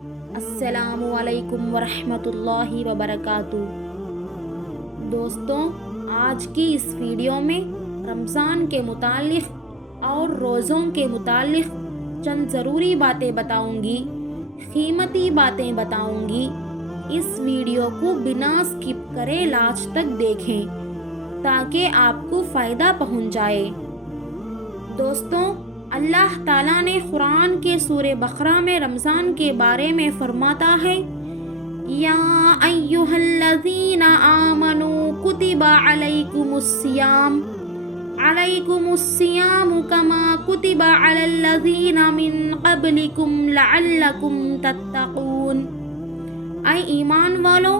السلام علیکم ورحمۃ اللہ وبرکاتہ۔ دوستوں، آج کی اس ویڈیو میں رمضان کے متعلق اور روزوں کے متعلق چند ضروری باتیں بتاؤں گی، قیمتی باتیں بتاؤں گی۔ اس ویڈیو کو بنا سکپ کرے لاسٹ تک دیکھیں تاکہ آپ کو فائدہ پہنچ جائے۔ دوستوں، اللہ تعالیٰ نے قرآن کے سورہ بقرہ میں رمضان کے بارے میں فرماتا ہے، یا ایھا الذین آمنوا کتب علیکم الصیام کما کتب علی الذین من قبلکم لعلکم تتقون۔ اے ایمان والو،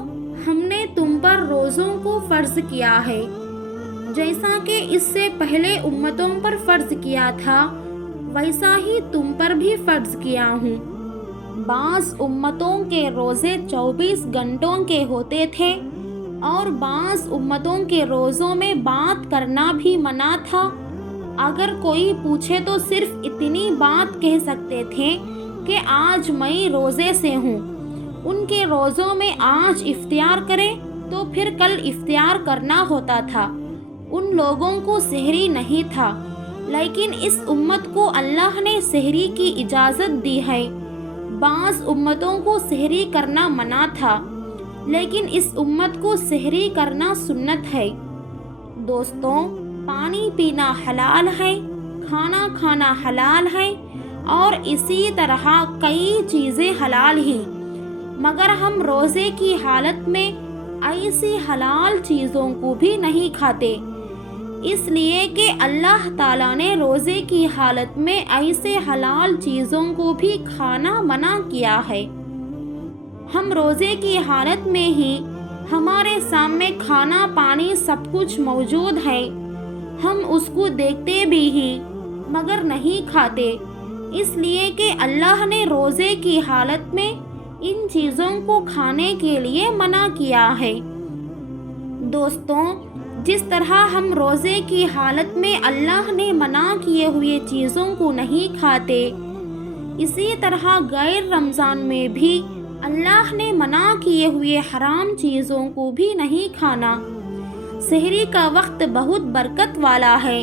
ہم نے تم پر روزوں کو فرض کیا ہے جیسا کہ اس سے پہلے امتوں پر فرض کیا تھا، ویسا ہی تم پر بھی فرض کیا ہوں۔ بعض امتوں کے روزے 24 گھنٹوں کے ہوتے تھے اور بعض امتوں کے روزوں میں بات کرنا بھی منع تھا۔ اگر کوئی پوچھے تو صرف اتنی بات کہہ سکتے تھے کہ آج میں روزے سے ہوں۔ ان کے روزوں میں آج افطار کرے تو پھر کل افطار کرنا ہوتا تھا۔ ان لوگوں کو سحری نہیں تھا، لیکن اس امت کو اللہ نے سحری کی اجازت دی ہے۔ بعض امتوں کو سحری کرنا منع تھا، لیکن اس امت کو سحری کرنا سنت ہے۔ دوستوں، پانی پینا حلال ہے، کھانا کھانا حلال ہے اور اسی طرح کئی چیزیں حلال ہیں، مگر ہم روزے کی حالت میں ایسی حلال چیزوں کو بھی نہیں کھاتے، اس لیے کہ اللہ تعالیٰ نے روزے کی حالت میں ایسے حلال چیزوں کو بھی کھانا منع کیا ہے۔ ہم روزے کی حالت میں ہی ہمارے سامنے کھانا پانی سب کچھ موجود ہے، ہم اس کو دیکھتے بھی ہیں مگر نہیں کھاتے، اس لیے کہ اللہ نے روزے کی حالت میں ان چیزوں کو کھانے کے لیے منع کیا ہے۔ دوستوں، جس طرح ہم روزے کی حالت میں اللہ نے منع کیے ہوئے چیزوں کو نہیں کھاتے، اسی طرح غیر رمضان میں بھی اللہ نے منع کیے ہوئے حرام چیزوں کو بھی نہیں کھانا۔ سحری کا وقت بہت برکت والا ہے،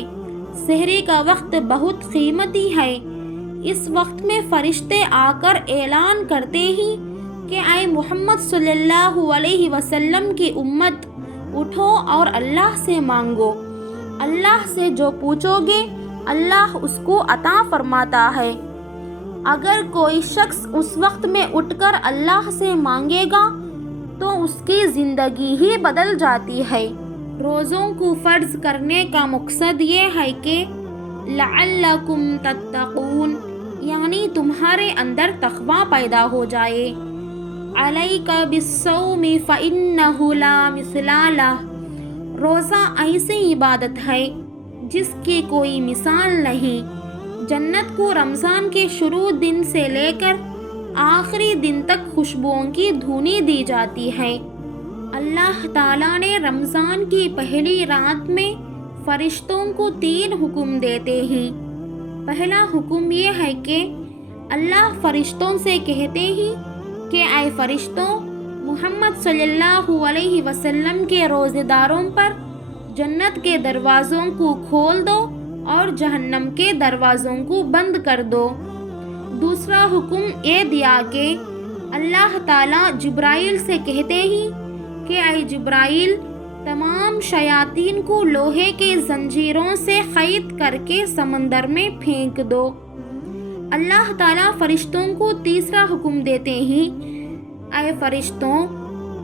سحری کا وقت بہت قیمتی ہے۔ اس وقت میں فرشتے آ کر اعلان کرتے ہیں کہ اے محمد صلی اللہ علیہ وسلم کی امت، اٹھو اور اللہ سے مانگو۔ اللہ سے جو پوچھو گے اللہ اس کو عطا فرماتا ہے۔ اگر کوئی شخص اس وقت میں اٹھ کر اللہ سے مانگے گا تو اس کی زندگی ہی بدل جاتی ہے۔ روزوں کو فرض کرنے کا مقصد یہ ہے کہ لعلکم تتقون، یعنی تمہارے اندر تقوی پیدا ہو جائے۔ علیک بالصوم فإنہ لا مثل لہ، روزہ ایسی عبادت ہے جس کی کوئی مثال نہیں۔ جنت کو رمضان کے شروع دن سے لے کر آخری دن تک خوشبوؤں کی دھونی دی جاتی ہے۔ اللہ تعالیٰ نے رمضان کی پہلی رات میں فرشتوں کو 3 حکم دیتے ہیں۔ پہلا حکم یہ ہے کہ اللہ فرشتوں سے کہتے ہیں کہ اے فرشتوں، محمد صلی اللہ علیہ وسلم کے روزے داروں پر جنت کے دروازوں کو کھول دو اور جہنم کے دروازوں کو بند کر دو۔ دوسرا حکم یہ دیا کہ اللہ تعالیٰ جبرائیل سے کہتے ہیں کہ اے جبرائیل، تمام شیاطین کو لوہے کے زنجیروں سے قید کر کے سمندر میں پھینک دو۔ اللہ تعالیٰ فرشتوں کو تیسرا حکم دیتے ہیں، اے فرشتوں،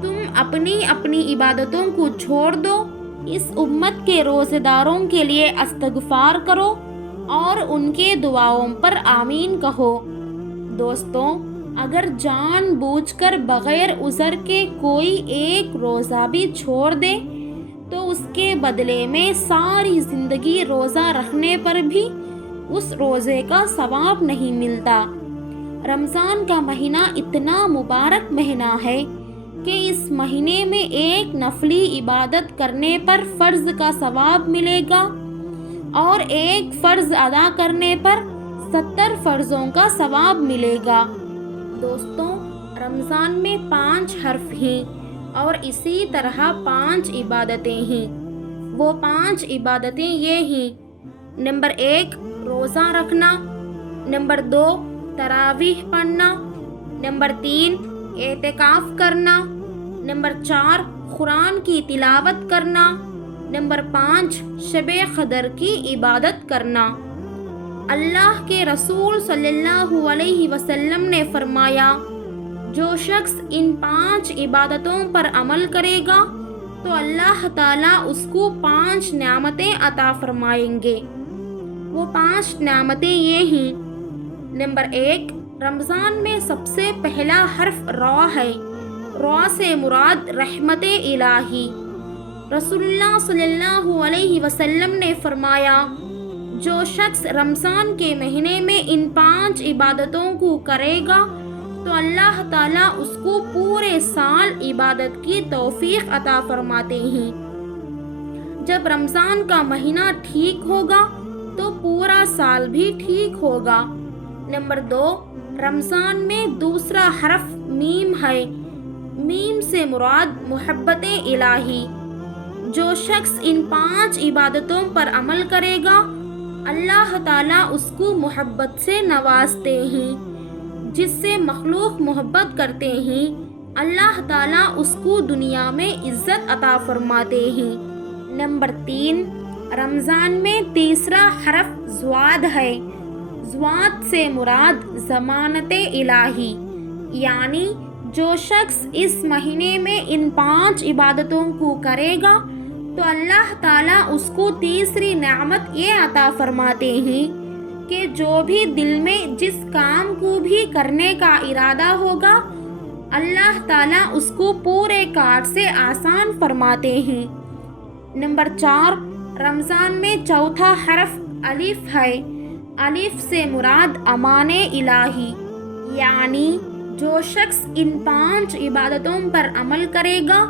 تم اپنی اپنی عبادتوں کو چھوڑ دو، اس امت کے روزے داروں کے لیے استغفار کرو اور ان کے دعاؤں پر آمین کہو۔ دوستوں، اگر جان بوجھ کر بغیر عذر کے کوئی ایک روزہ بھی چھوڑ دے تو اس کے بدلے میں ساری زندگی روزہ رکھنے پر بھی اس روزے کا ثواب نہیں ملتا۔ رمضان کا مہینہ اتنا مبارک مہینہ ہے کہ اس مہینے میں ایک نفلی عبادت کرنے پر فرض کا ثواب ملے گا اور ایک فرض ادا کرنے پر 70 فرضوں کا ثواب ملے گا۔ دوستوں، رمضان میں 5 حرف ہیں اور اسی طرح 5 عبادتیں ہیں۔ وہ 5 عبادتیں یہ ہیں: نمبر 1 روزہ رکھنا، نمبر 2 تراویح پڑھنا، نمبر 3 اعتکاف کرنا، نمبر 4 قرآن کی تلاوت کرنا، نمبر 5 شب قدر کی عبادت کرنا۔ اللہ کے رسول صلی اللہ علیہ وسلم نے فرمایا، جو شخص ان 5 عبادتوں پر عمل کرے گا تو اللہ تعالیٰ اس کو 5 نعمتیں عطا فرمائیں گے۔ وہ 5 نعمتیں یہ ہیں: نمبر 1 رمضان میں سب سے پہلا حرف را ہے۔ را سے مراد رحمت الہی۔ رسول اللہ صلی اللہ علیہ وسلم نے فرمایا، جو شخص رمضان کے مہینے میں ان 5 عبادتوں کو کرے گا تو اللہ تعالیٰ اس کو پورے سال عبادت کی توفیق عطا فرماتے ہیں۔ جب رمضان کا مہینہ ٹھیک ہوگا تو پورا سال بھی ٹھیک ہوگا۔ نمبر 2 رمضان میں دوسرا حرف میم ہے۔ میم سے مراد محبت الہی۔ جو شخص ان 5 عبادتوں پر عمل کرے گا اللہ تعالیٰ اس کو محبت سے نوازتے ہیں۔ جس سے مخلوق محبت کرتے ہیں اللہ تعالیٰ اس کو دنیا میں عزت عطا فرماتے ہیں۔ نمبر 3 رمضان میں تیسرا حرف ضاد ہے۔ ضاد سے مراد ضمانت الہی، یعنی جو شخص اس مہینے میں ان 5 عبادتوں کو کرے گا تو اللہ تعالیٰ اس کو تیسری نعمت یہ عطا فرماتے ہیں کہ جو بھی دل میں جس کام کو بھی کرنے کا ارادہ ہوگا اللہ تعالیٰ اس کو پورے کار سے آسان فرماتے ہیں۔ نمبر 4 رمضان میں چوتھا حرف الف ہے۔ الف سے مراد امان الہی، یعنی جو شخص ان 5 عبادتوں پر عمل کرے گا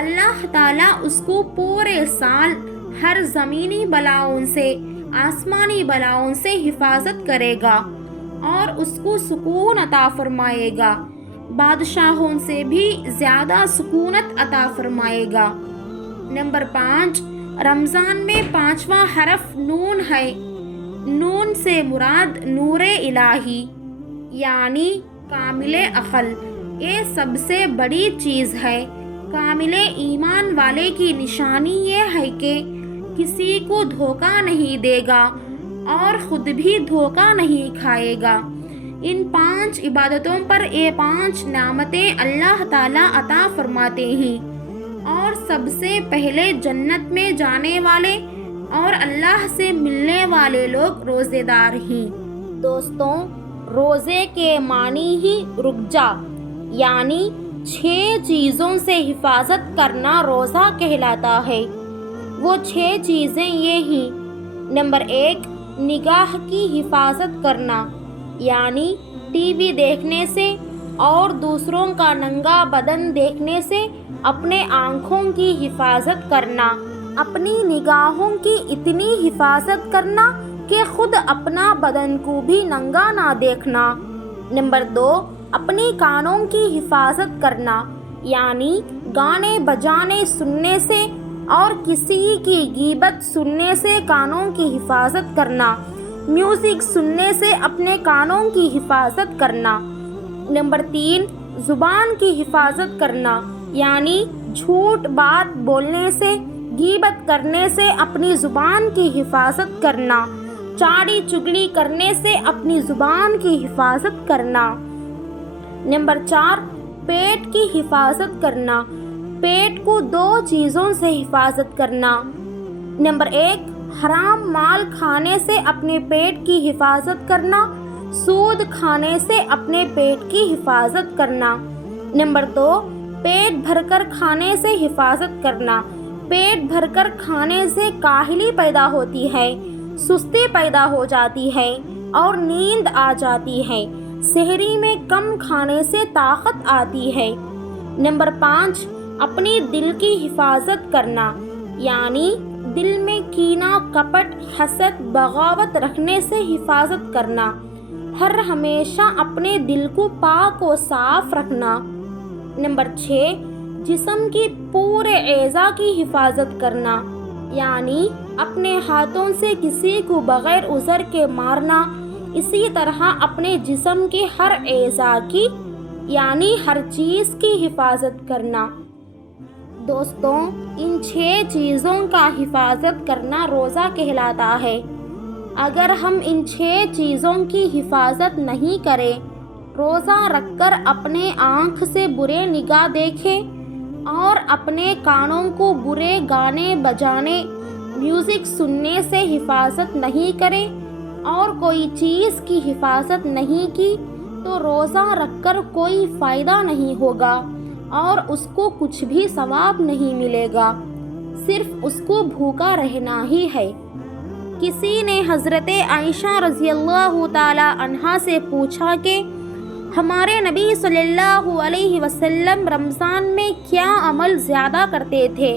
اللہ تعالیٰ اس کو پورے سال ہر زمینی بلاؤں سے آسمانی بلاؤں سے حفاظت کرے گا اور اس کو سکون عطا فرمائے گا، بادشاہوں سے بھی زیادہ سکونت عطا فرمائے گا۔ نمبر 5 رمضان میں 5واں حرف نون ہے۔ نون سے مراد نور الہی، یعنی کامل عقل۔ یہ سب سے بڑی چیز ہے۔ کامل ایمان والے کی نشانی یہ ہے کہ کسی کو دھوکہ نہیں دے گا اور خود بھی دھوکہ نہیں کھائے گا۔ ان 5 عبادتوں پر یہ 5 نعمتیں اللہ تعالیٰ عطا فرماتے ہیں اور سب سے پہلے جنت میں جانے والے اور اللہ سے ملنے والے لوگ روزے دار ہیں۔ دوستوں، روزے کے معنی ہی رک جا، یعنی 6 چیزوں سے حفاظت کرنا روزہ کہلاتا ہے۔ وہ 6 چیزیں یہ ہیں: نمبر 1 نگاہ کی حفاظت کرنا، یعنی ٹی وی دیکھنے سے اور دوسروں کا ننگا بدن دیکھنے سے اپنے آنکھوں کی حفاظت کرنا، اپنی نگاہوں کی اتنی حفاظت کرنا کہ خود اپنا بدن کو بھی ننگا نہ دیکھنا۔ نمبر 2 اپنی کانوں کی حفاظت کرنا، یعنی گانے بجانے سننے سے اور کسی کی غیبت سننے سے کانوں کی حفاظت کرنا، میوزک سننے سے اپنے کانوں کی حفاظت کرنا۔ نمبر 3 زبان کی حفاظت کرنا، یعنی جھوٹ بات بولنے سے، غیبت کرنے سے اپنی زبان کی حفاظت کرنا، چاڑی چگلی کرنے سے اپنی زبان کی حفاظت کرنا۔ نمبر 4 پیٹ کی حفاظت کرنا، پیٹ کو 2 چیزوں سے حفاظت کرنا۔ نمبر 1 حرام مال کھانے سے اپنے پیٹ کی حفاظت کرنا، سود کھانے سے اپنے پیٹ کی حفاظت کرنا۔ نمبر 2 پیٹ بھر کر کھانے سے حفاظت کرنا، پیٹ بھر کر کھانے سے کاہلی پیدا ہوتی ہے، سستی پیدا ہو جاتی ہے اور نیند آ جاتی ہے۔ سحری میں کم کھانے سے طاقت آتی ہے۔ نمبر 5 اپنی دل کی حفاظت کرنا، یعنی دل میں کینہ، کپٹ، حسد، بغاوت رکھنے سے حفاظت کرنا۔ ہر ہمیشہ اپنے دل کو پاک و صاف رکھنا۔ نمبر 6، جسم کی پورے اعضاء کی حفاظت کرنا، یعنی اپنے ہاتھوں سے کسی کو بغیر عذر کے مارنا، اسی طرح اپنے جسم کے ہر اعضاء کی یعنی ہر چیز کی حفاظت کرنا۔ دوستوں، ان 6 چیزوں کا حفاظت کرنا روزہ کہلاتا ہے۔ اگر ہم ان 6 چیزوں کی حفاظت نہیں کریں، روزہ رکھ کر اپنے آنکھ سے برے نگاہ دیکھیں اور اپنے کانوں کو برے گانے بجانے، میوزک سننے سے حفاظت نہیں کریں اور کوئی چیز کی حفاظت نہیں کی، تو روزہ رکھ کر کوئی فائدہ نہیں ہوگا اور اس کو کچھ بھی ثواب نہیں ملے گا، صرف اس کو بھوکا رہنا ہی ہے۔ کسی نے حضرت عائشہ رضی اللہ تعالی عنہا سے پوچھا کہ ہمارے نبی صلی اللہ علیہ وسلم رمضان میں کیا عمل زیادہ کرتے تھے؟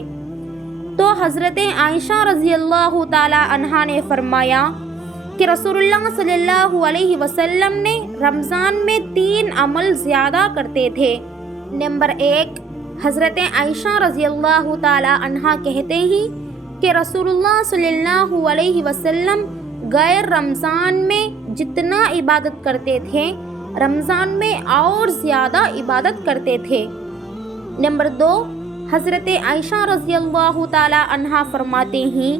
تو حضرت عائشہ رضی اللہ تعالی عنہا نے فرمایا کہ رسول اللہ صلی اللہ علیہ وسلم نے رمضان میں 3 عمل زیادہ کرتے تھے۔ نمبر 1، حضرت عائشہ رضی اللہ تعالی عنہا کہتے ہیں کہ رسول اللہ صلی اللہ علیہ وسلم غیر رمضان میں جتنا عبادت کرتے تھے، رمضان میں اور زیادہ عبادت کرتے تھے۔ نمبر 2، حضرت عائشہ رضی اللہ تعالی عنہا فرماتے ہیں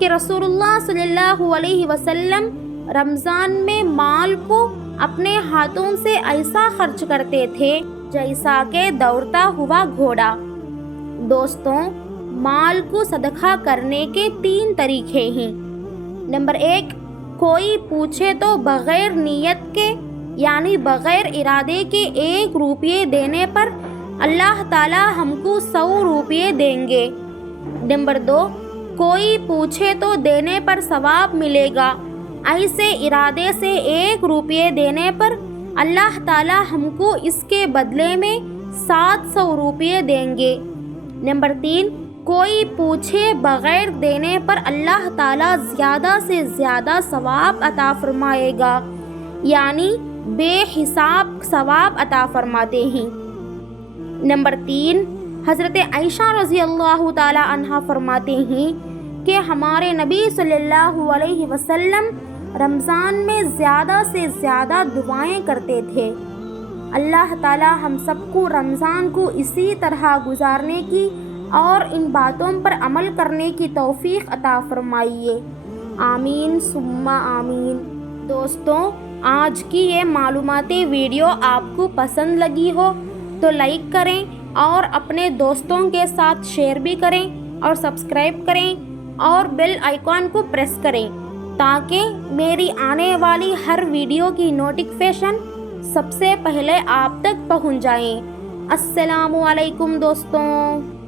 کہ رسول اللہ صلی اللہ علیہ وسلم رمضان میں مال کو اپنے ہاتھوں سے ایسا خرچ کرتے تھے جیسا کہ دوڑتا ہوا گھوڑا۔ دوستوں، مال کو صدقہ کرنے کے 3 طریقے ہیں۔ نمبر 1، کوئی پوچھے تو بغیر نیت کے یعنی بغیر ارادے کے 1 روپیے دینے پر اللہ تعالی ہم کو 100 روپیے دیں گے۔ نمبر 2، کوئی پوچھے تو دینے پر ثواب ملے گا، ایسے ارادے سے 1 روپیے دینے پر اللہ تعالی ہم کو اس کے بدلے میں 700 روپیے دیں گے۔ نمبر 3، کوئی پوچھے بغیر دینے پر اللہ تعالی زیادہ سے زیادہ ثواب عطا فرمائے گا، یعنی بے حساب ثواب عطا فرماتے ہیں۔ نمبر 3، حضرت عائشہ رضی اللہ تعالی عنہا فرماتے ہیں کہ ہمارے نبی صلی اللہ علیہ وسلم رمضان میں زیادہ سے زیادہ دعائیں کرتے تھے۔ اللہ تعالی ہم سب کو رمضان کو اسی طرح گزارنے کی اور ان باتوں پر عمل کرنے کی توفیق عطا فرمائیے، آمین ثم آمین۔ دوستوں، آج کی یہ معلوماتی ویڈیو آپ کو پسند لگی ہو تو لائک کریں اور اپنے دوستوں کے ساتھ شیئر بھی کریں اور سبسکرائب کریں اور بیل آئیکن کو پریس کریں تاکہ میری آنے والی ہر ویڈیو کی نوٹیفیکیشن سب سے پہلے آپ تک پہنچ جائیں۔ السلام علیکم دوستوں۔